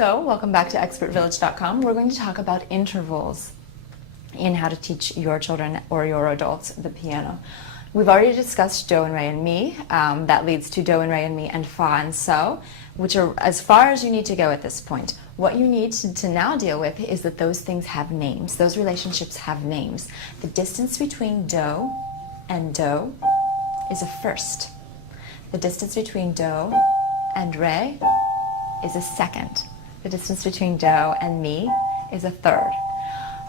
So, welcome back to expertvillage.com. We're going to talk about intervals in how to teach your children or your adults the piano. We've already discussed do and re and mi. That leads to do and re and mi and fa and so, which are as far as you need to go at this point. What you need to now deal with is that those things have names. Those relationships have names. The distance between do and do is a first. The distance between do and re is a second. The distance between do and mi is a third.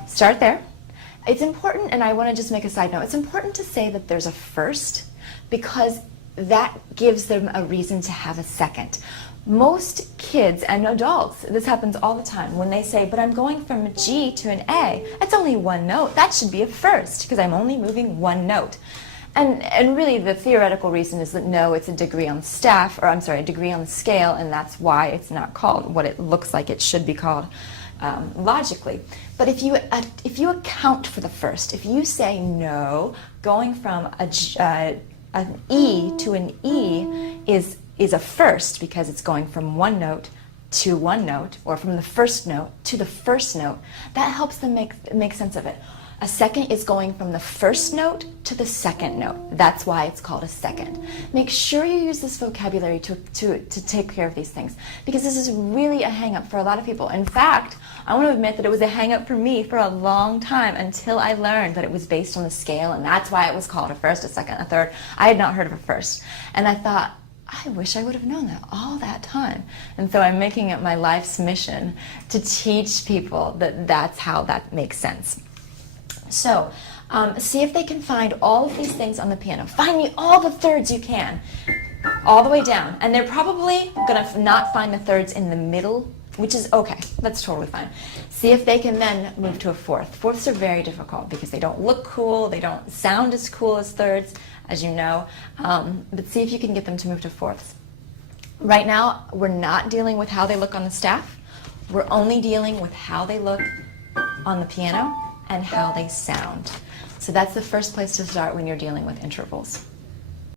Start there. It's important, and I want to just make a side note, it's important to say that there's a first because that gives them a reason to have a second. Most kids and adults, this happens all the time, when they say, but I'm going from a G to an A, that's only one note. That should be a first because I'm only moving one note. And really the theoretical reason is that no, it's a degree on the staff, or I'm sorry, a degree on the scale, and that's why it's not called what it looks like it should be called logically. But if you account for the first, if you say no, going from an E to an E is a first because it's going from one note to one note, or from the first note to the first note, that helps them make sense of it. A second is going from the first note to the second note. That's why it's called a second. Make sure you use this vocabulary to take care of these things, because this is really a hang-up for a lot of people. In fact, I want to admit that it was a hang-up for me for a long time until I learned that it was based on the scale, and that's why it was called a first, a second, a third. I had not heard of a first. And I thought, I wish I would have known that all that time. And so I'm making it my life's mission to teach people that that's how that makes sense. So, see if they can find all of these things on the piano. Find me all the thirds you can, all the way down. And they're probably going to not find the thirds in the middle, which is okay. That's totally fine. See if they can then move to a fourth. Fourths are very difficult because they don't look cool, they don't sound as cool as thirds, as you know. But see if you can get them to move to fourths. Right now, we're not dealing with how they look on the staff. We're only dealing with how they look on the piano and how they sound. So that's the first place to start when you're dealing with intervals.